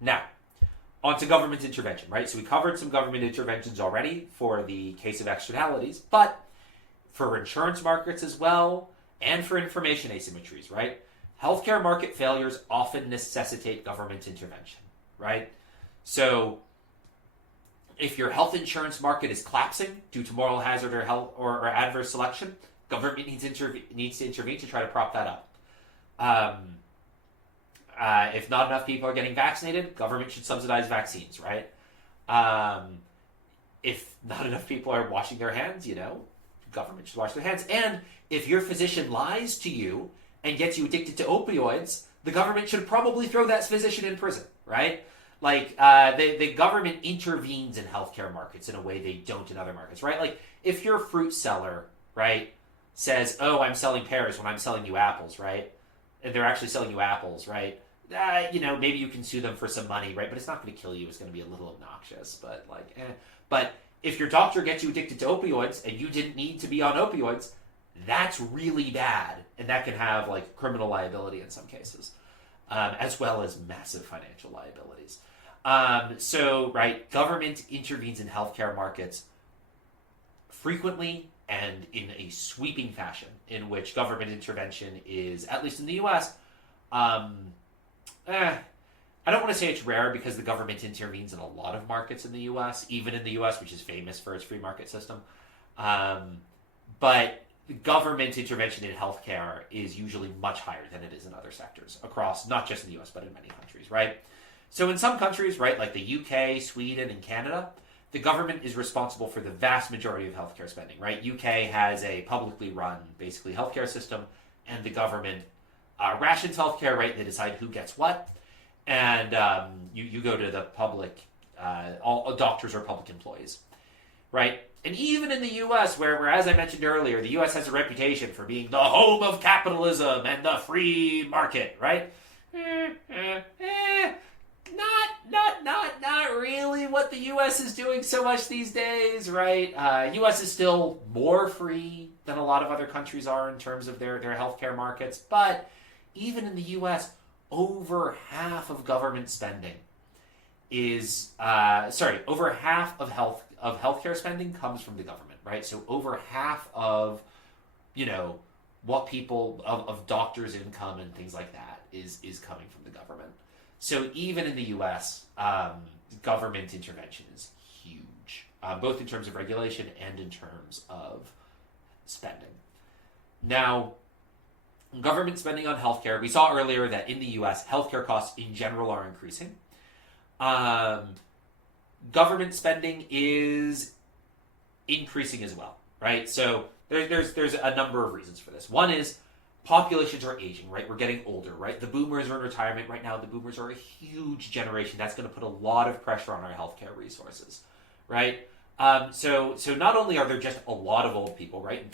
Now, on to government intervention, right? So we covered some government interventions already for the case of externalities, but for insurance markets as well, and for information asymmetries, right? Healthcare market failures often necessitate government intervention, right? So if your health insurance market is collapsing due to moral hazard or health or adverse selection, government needs to intervene to try to prop that up. If not enough people are getting vaccinated, government should subsidize vaccines, right? If not enough people are washing their hands, government should wash their hands. And if your physician lies to you and gets you addicted to opioids, the government should probably throw that physician in prison, right? Like, the government intervenes in healthcare markets in a way they don't in other markets, right? Like, if your fruit seller, right, says, oh, I'm selling pears when I'm selling you apples, right? And they're actually selling you apples, right? Maybe you can sue them for some money, right? But it's not going to kill you. It's going to be a little obnoxious, but But if your doctor gets you addicted to opioids and you didn't need to be on opioids, that's really bad. And that can have, like, criminal liability in some cases, as well as massive financial liabilities. Government intervenes in healthcare markets frequently and in a sweeping fashion, in which government intervention is, at least in the U.S., I don't want to say it's rare because the government intervenes in a lot of markets in the U.S., even in the U.S., which is famous for its free market system. But government intervention in healthcare is usually much higher than it is in other sectors across, not just in the U.S., but in many countries, right? So in some countries, right, like the UK, Sweden, and Canada, the government is responsible for the vast majority of healthcare spending, right? UK has a publicly run, basically, healthcare system, and the government rations healthcare, right? They decide who gets what, and you go to the public, all doctors are public employees, right? And even in the U.S., where, as I mentioned earlier, the U.S. has a reputation for being the home of capitalism and the free market, right? Not really what the U.S. is doing so much these days, right? U.S. is still more free than a lot of other countries are in terms of their healthcare markets, but even in the U.S., over half of government spending is over half of healthcare spending comes from the government, right? So over half of what people of doctors' income and things like that is coming from the government. So even in the U.S., government intervention is huge, both in terms of regulation and in terms of spending. Now, government spending on healthcare, we saw earlier that in the U.S., healthcare costs in general are increasing. Government spending is increasing as well, right? So there's a number of reasons for this. One is populations are aging, right? We're getting older, right? The boomers are in retirement right now. The boomers are a huge generation. That's going to put a lot of pressure on our healthcare resources, right? So not only are there just a lot of old people, right?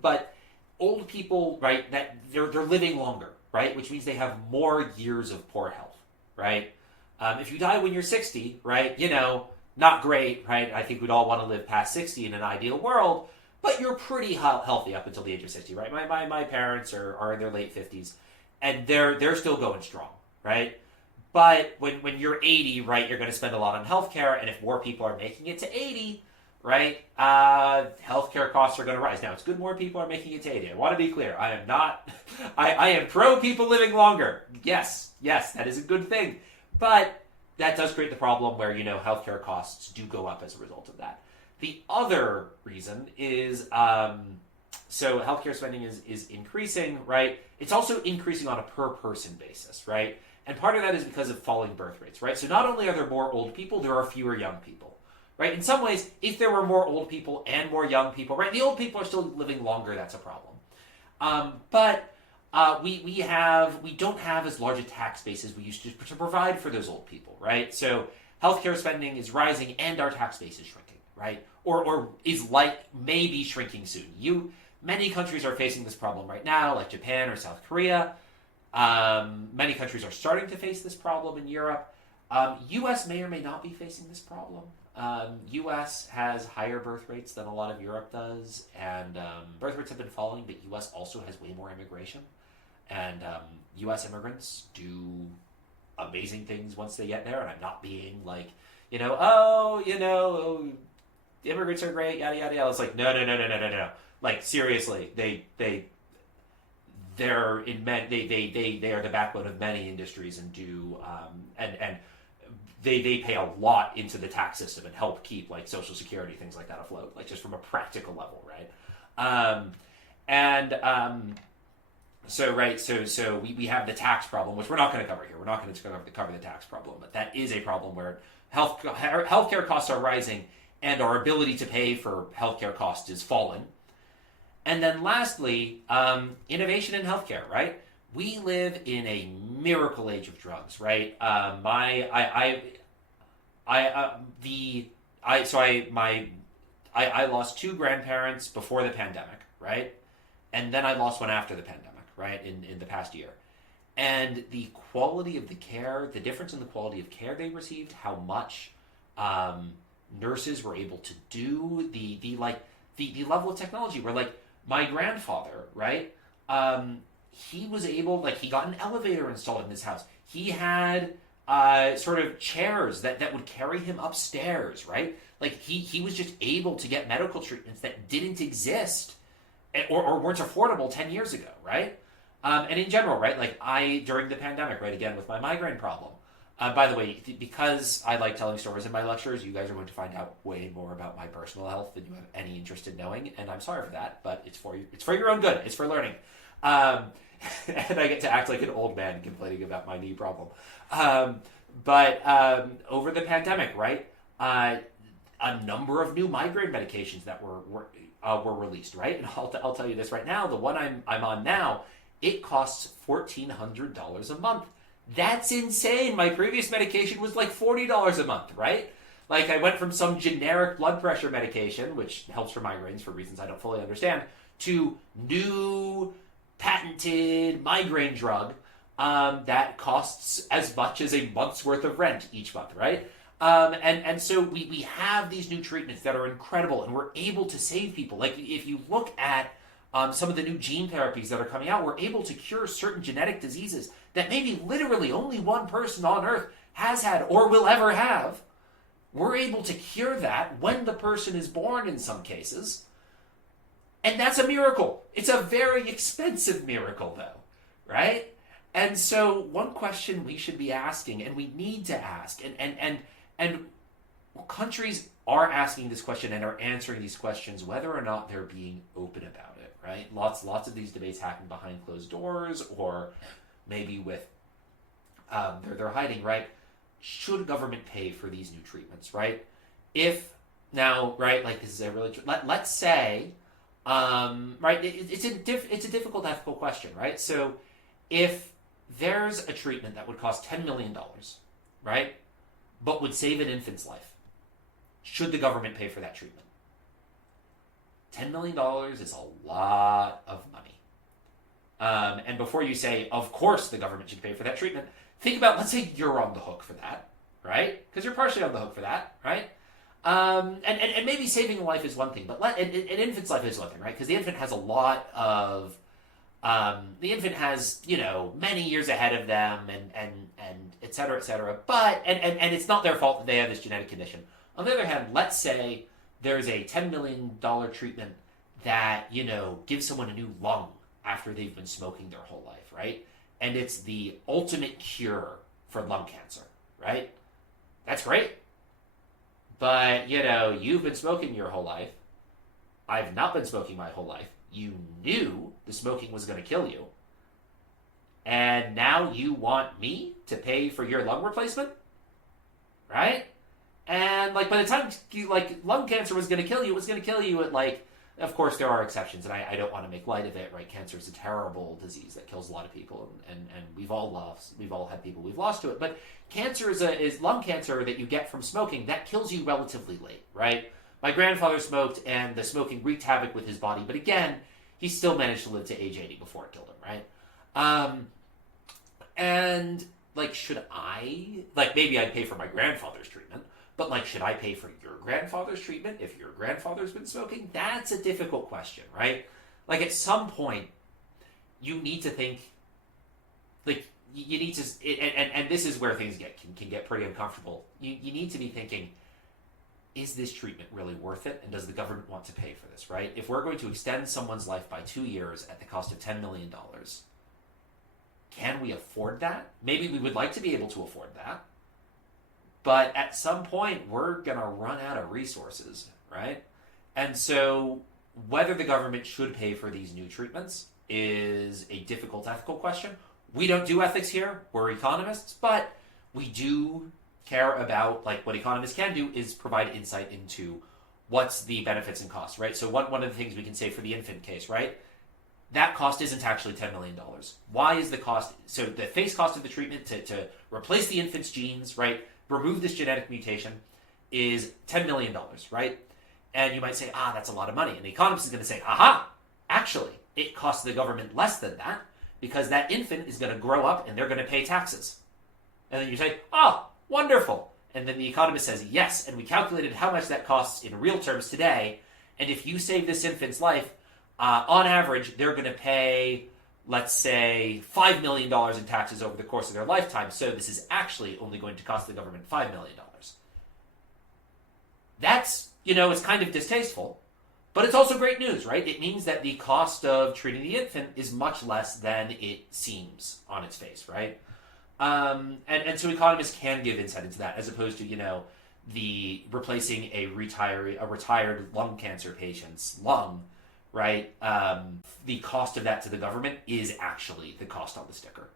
But old people, right, that they're living longer, right? Which means they have more years of poor health, right? If you die when you're 60, right, not great, right? I think we'd all want to live past 60 in an ideal world, but you're pretty healthy up until the age of 60, right? My parents are in their late 50s, and they're still going strong, right? But when you're 80, right, you're going to spend a lot on healthcare, and if more people are making it to 80, right, healthcare costs are going to rise. Now, it's good more people are making it to 80. I want to be clear. I am not, I am pro people living longer. Yes, that is a good thing. But that does create the problem where, healthcare costs do go up as a result of that. The other reason is, so healthcare spending is increasing, right? It's also increasing on a per person basis, right? And part of that is because of falling birth rates, right? So not only are there more old people, there are fewer young people, right? In some ways, if there were more old people and more young people, right? The old people are still living longer, that's a problem. But we don't have as large a tax base as we used to provide for those old people, right? So healthcare spending is rising and our tax base is shrinking, right? Or is maybe shrinking soon. Many countries are facing this problem right now, like Japan or South Korea. Many countries are starting to face this problem in Europe. U.S. may or may not be facing this problem. U.S. has higher birth rates than a lot of Europe does, and birth rates have been falling, but U.S. also has way more immigration. And U.S. immigrants do amazing things once they get there, and I'm not being like, oh, immigrants are great, yada yada yada. It's like no. Like seriously, they're in they are the backbone of many industries and do and they pay a lot into the tax system and help keep like Social Security, things like that afloat, like just from a practical level, right? So we have the tax problem, which we're not going to cover here. We're not going to cover the tax problem, but that is a problem where healthcare costs are rising and our ability to pay for healthcare costs is fallen. And then lastly, innovation in healthcare, right? We live in a miracle age of drugs, right? I lost two grandparents before the pandemic, right? And then I lost one after the pandemic, right? In the past year. And the quality of the care, the difference in the quality of care they received, how much nurses were able to do, the level of technology where like my grandfather, right? He was able, like, he got an elevator installed in his house. He had sort of chairs that would carry him upstairs, right? Like, he was just able to get medical treatments that didn't exist or weren't affordable 10 years ago, right? And in general, right, like, during the pandemic, right, again, with my migraine problem, by the way, because I like telling stories in my lectures, you guys are going to find out way more about my personal health than you have any interest in knowing, and I'm sorry for that, but it's for you. It's for your own good. It's for learning. And I get to act like an old man complaining about my knee problem. But over the pandemic, right, a number of new migraine medications that were released, right? And I'll tell you this right now. The one I'm on now, it costs $1,400 a month. That's insane. My previous medication was like $40 a month, right? Like I went from some generic blood pressure medication, which helps for migraines for reasons I don't fully understand, to new patented migraine drug that costs as much as a month's worth of rent each month, right? And so we have these new treatments that are incredible, and we're able to save people. Like if you look at some of the new gene therapies that are coming out, we're able to cure certain genetic diseases that maybe literally only one person on Earth has had or will ever have. We're able to cure that when the person is born in some cases. And that's a miracle. It's a very expensive miracle, though, right? And so one question we should be asking, and we need to ask, and countries are asking this question and are answering these questions whether or not they're being open about it, right? Lots of these debates happen behind closed doors, or maybe with they're hiding, right? Should government pay for these new treatments, right? If now, right, like this is a really let's say, right, it's a difficult ethical question, right? So if there's a treatment that would cost $10 million, right, but would save an infant's life, should the government pay for that treatment? $10 million is a lot of money. And before you say, of course the government should pay for that treatment, think about, let's say you're on the hook for that, right? Because you're partially on the hook for that, right? And maybe saving a life is one thing, but an infant's life is one thing, right? Because the infant has a lot of, the infant has, many years ahead of them and et cetera, but, and it's not their fault that they have this genetic condition. On the other hand, let's say there's a $10 million treatment that, gives someone a new lung after they've been smoking their whole life, right? And it's the ultimate cure for lung cancer, right? That's great. But, you've been smoking your whole life. I've not been smoking my whole life. You knew the smoking was going to kill you. And now you want me to pay for your lung replacement? Right? And, by the time, lung cancer was going to kill you, it was going to kill you at, of course, there are exceptions, and I don't want to make light of it, right? Cancer is a terrible disease that kills a lot of people, and we've all had people we've lost to it. But cancer is lung cancer that you get from smoking that kills you relatively late, right? My grandfather smoked, and the smoking wreaked havoc with his body, but again, he still managed to live to age 80 before it killed him, right? And should I maybe I'd pay for my grandfather's treatment? But, should I pay for your grandfather's treatment if your grandfather's been smoking? That's a difficult question, right? At some point, you need to think, you need to, and this is where things can get pretty uncomfortable. You need to be thinking, is this treatment really worth it? And does the government want to pay for this, right? If we're going to extend someone's life by 2 years at the cost of $10 million, can we afford that? Maybe we would like to be able to afford that. But at some point, we're going to run out of resources, right? And so whether the government should pay for these new treatments is a difficult ethical question. We don't do ethics here. We're economists, but we do care about, like, what economists can do is provide insight into what's the benefits and costs, right? So one of the things we can say for the infant case, right? That cost isn't actually $10 million. Why is the cost? So the face cost of the treatment to replace the infant's genes, right? Remove this genetic mutation is $10 million, right? And you might say, that's a lot of money. And the economist is going to say, actually, it costs the government less than that because that infant is going to grow up and they're going to pay taxes. And then you say, wonderful. And then the economist says, yes, and we calculated how much that costs in real terms today. And if you save this infant's life, on average, they're going to pay, let's say, $5 million in taxes over the course of their lifetime. So this is actually only going to cost the government $5 million. That's, it's kind of distasteful, but it's also great news, right? It means that the cost of treating the infant is much less than it seems on its face, right? And so economists can give insight into that, as opposed to, the replacing a retired lung cancer patient's lung, right? The cost of that to the government is actually the cost on the sticker.